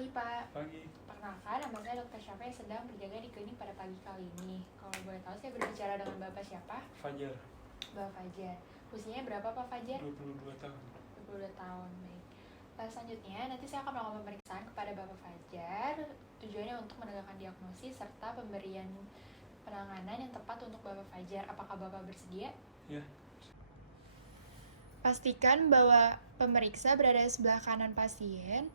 pagi, Pak. Pagi. Perkenalkan, nama saya Dr. Syafa yang sedang berjaga di klinik pada pagi kali ini. Kalau boleh tahu, saya berbicara dengan Bapak siapa? Fajar. Bapak Fajar. Usianya berapa, Pak Fajar? 22 tahun. 22 tahun, baik. Selanjutnya, nanti saya akan melakukan pemeriksaan kepada Bapak Fajar. Tujuannya untuk menegakkan diagnosis serta pemberian penanganan yang tepat untuk Bapak Fajar. Apakah Bapak bersedia? Ya. Pastikan bahwa pemeriksa berada di sebelah kanan pasien,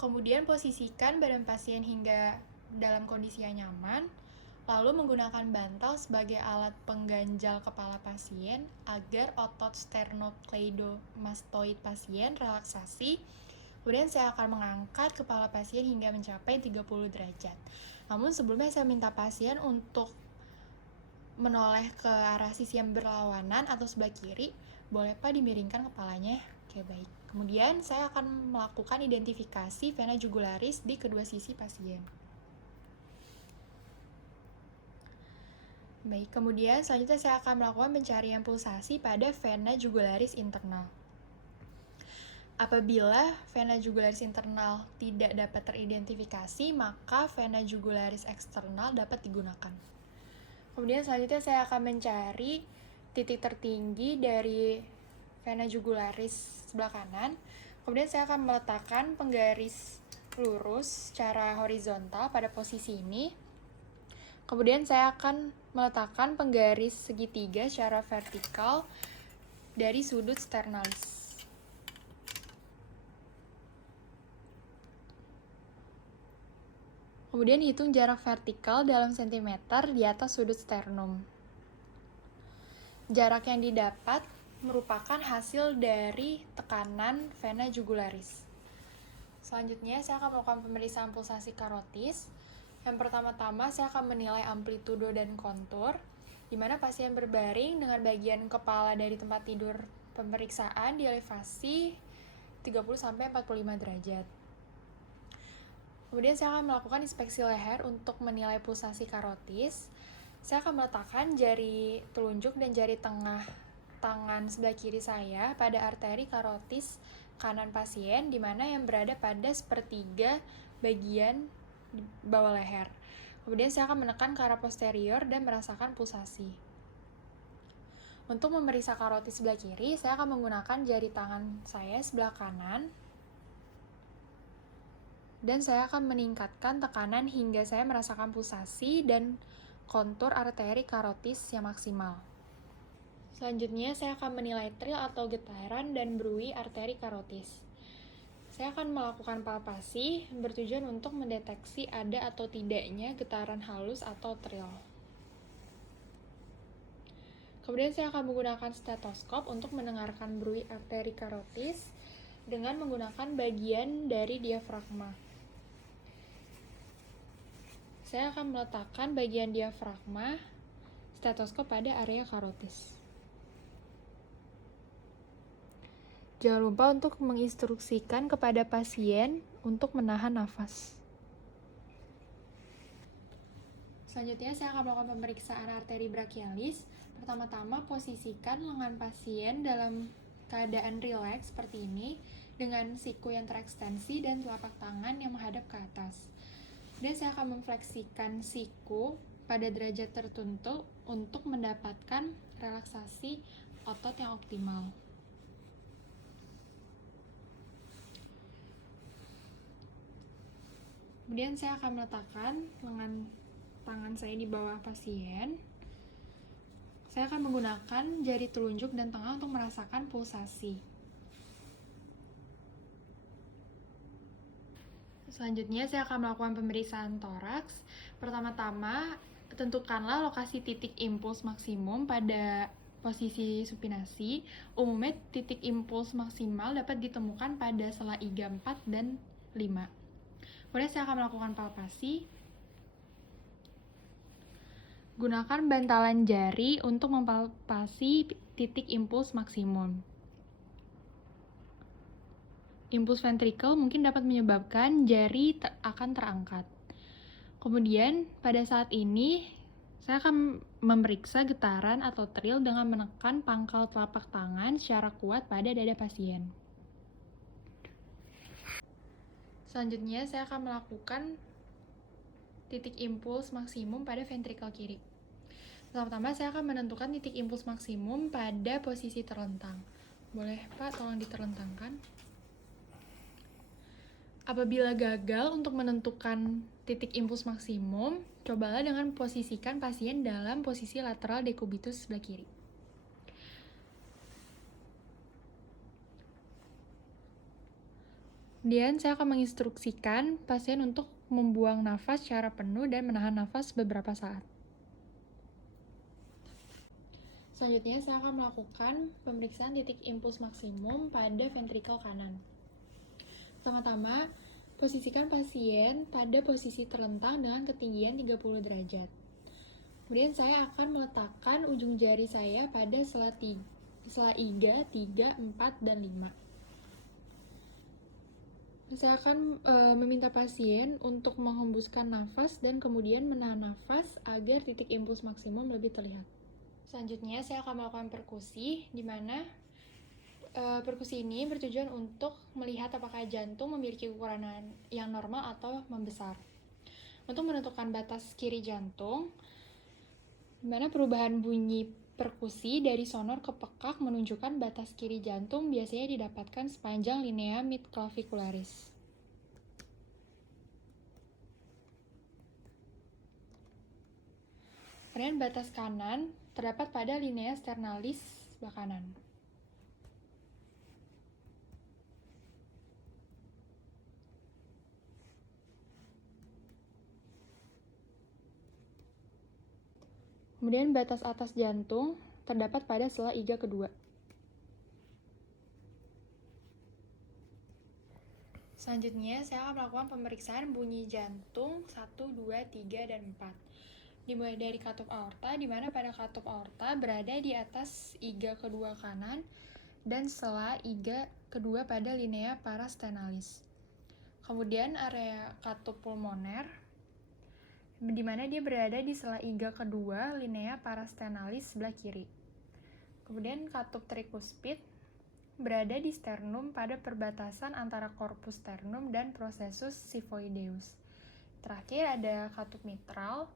kemudian posisikan badan pasien hingga dalam kondisi yang nyaman, lalu menggunakan bantal sebagai alat pengganjal kepala pasien agar otot sternocleidomastoid pasien relaksasi. Kemudian saya akan mengangkat kepala pasien hingga mencapai 30 derajat. Namun sebelumnya saya minta pasien untuk menoleh ke arah sisi yang berlawanan atau sebelah kiri. Boleh Pak dimiringkan kepalanya? Oke, baik. Kemudian saya akan melakukan identifikasi vena jugularis di kedua sisi pasien. Baik, kemudian selanjutnya saya akan melakukan pencarian pulsasi pada vena jugularis internal. Apabila vena jugularis internal tidak dapat teridentifikasi, maka vena jugularis eksternal dapat digunakan. Kemudian selanjutnya saya akan mencari titik tertinggi dari vena jugularis sebelah kanan. Kemudian saya akan meletakkan penggaris lurus secara horizontal pada posisi ini. Kemudian saya akan meletakkan penggaris segitiga secara vertikal dari sudut sternalis. Kemudian hitung jarak vertikal dalam sentimeter di atas sudut sternum. Jarak yang didapat merupakan hasil dari tekanan vena jugularis. Selanjutnya, saya akan melakukan pemeriksaan pulsasi karotis. Yang pertama-tama, saya akan menilai amplitudo dan kontur, di mana pasien berbaring dengan bagian kepala dari tempat tidur pemeriksaan di elevasi 30-45 derajat. Kemudian saya akan melakukan inspeksi leher untuk menilai pulsasi karotis. Saya akan meletakkan jari telunjuk dan jari tengah tangan sebelah kiri saya pada arteri karotis kanan pasien, di mana yang berada pada sepertiga bagian di bawah leher. Kemudian saya akan menekan ke arah posterior dan merasakan pulsasi. Untuk memeriksa karotis sebelah kiri, saya akan menggunakan jari tangan saya sebelah kanan, dan saya akan meningkatkan tekanan hingga saya merasakan pulsasi dan kontur arteri karotis yang maksimal. Selanjutnya, saya akan menilai tril atau getaran dan bruit arteri karotis. Saya akan melakukan palpasi bertujuan untuk mendeteksi ada atau tidaknya getaran halus atau tril. Kemudian saya akan menggunakan stetoskop untuk mendengarkan bruit arteri karotis dengan menggunakan bagian dari diafragma. Saya akan meletakkan bagian diafragma stetoskop pada area karotis. Jangan lupa untuk menginstruksikan kepada pasien untuk menahan nafas. Selanjutnya, saya akan melakukan pemeriksaan arteri brachialis. Pertama-tama, posisikan lengan pasien dalam keadaan rileks seperti ini, dengan siku yang terekstensi dan telapak tangan yang menghadap ke atas. Dan saya akan memfleksikan siku pada derajat tertentu untuk mendapatkan relaksasi otot yang optimal. Kemudian saya akan meletakkan lengan tangan saya di bawah pasien. Saya akan menggunakan jari telunjuk dan tengah untuk merasakan pulsasi. Selanjutnya, saya akan melakukan pemeriksaan toraks. Pertama-tama, tentukanlah lokasi titik impuls maksimum pada posisi supinasi. Umumnya, titik impuls maksimal dapat ditemukan pada sela iga 4 dan 5. Kemudian saya akan melakukan palpasi. Gunakan bantalan jari untuk mempalpasi titik impuls maksimum. Impuls ventrikel mungkin dapat menyebabkan jari akan terangkat. Kemudian, pada saat ini, saya akan memeriksa getaran atau tril dengan menekan pangkal telapak tangan secara kuat pada dada pasien. Selanjutnya, saya akan melakukan titik impuls maksimum pada ventrikel kiri. Pertama-tama, saya akan menentukan titik impuls maksimum pada posisi terlentang. Boleh, Pak, tolong diterlentangkan. Apabila gagal untuk menentukan titik impuls maksimum, cobalah dengan posisikan pasien dalam posisi lateral dekubitus sebelah kiri. Kemudian saya akan menginstruksikan pasien untuk membuang nafas secara penuh dan menahan nafas beberapa saat. Selanjutnya, saya akan melakukan pemeriksaan titik impuls maksimum pada ventrikel kanan. Pertama-tama, posisikan pasien pada posisi terlentang dengan ketinggian 30 derajat. Kemudian saya akan meletakkan ujung jari saya pada sela iga 3, 4, dan 5. Saya akan meminta pasien untuk menghembuskan nafas dan kemudian menahan nafas agar titik impuls maksimum lebih terlihat. Selanjutnya, saya akan melakukan perkusi, di mana perkusi ini bertujuan untuk melihat apakah jantung memiliki ukuran yang normal atau membesar. Untuk menentukan batas kiri jantung, di mana perubahan bunyi perkusi dari sonor ke pekak menunjukkan batas kiri jantung biasanya didapatkan sepanjang linea midclavicularis. Kemudian batas kanan terdapat pada linea sternalis sebelah kanan. Kemudian batas atas jantung terdapat pada sela iga kedua. Selanjutnya, saya akan melakukan pemeriksaan bunyi jantung 1, 2, 3, dan 4. Dimulai dari katup aorta, di mana pada katup aorta berada di atas iga kedua kanan dan sela iga kedua pada linea parastenalis. Kemudian area katup pulmoner, di mana dia berada di sela iga kedua linea parastenalis sebelah kiri. Kemudian katup trikuspid berada di sternum pada perbatasan antara corpus sternum dan processus xiphoideus. Terakhir ada katup mitral,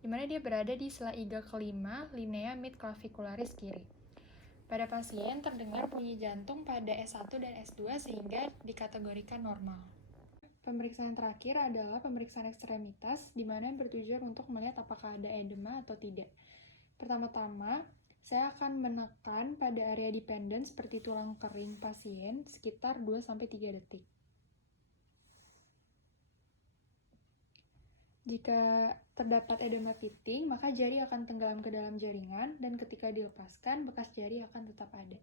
di mana dia berada di sela iga kelima linea midclavicularis kiri. Pada pasien terdengar bunyi jantung pada S1 dan S2 sehingga dikategorikan normal. Pemeriksaan terakhir adalah pemeriksaan ekstremitas, di mana bertujuan untuk melihat apakah ada edema atau tidak. Pertama-tama, saya akan menekan pada area dependent seperti tulang kering pasien sekitar 2-3 detik. Jika terdapat edema pitting, maka jari akan tenggelam ke dalam jaringan dan ketika dilepaskan, bekas jari akan tetap ada.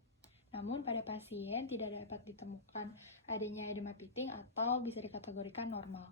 Namun pada pasien tidak dapat ditemukan adanya edema pitting atau bisa dikategorikan normal.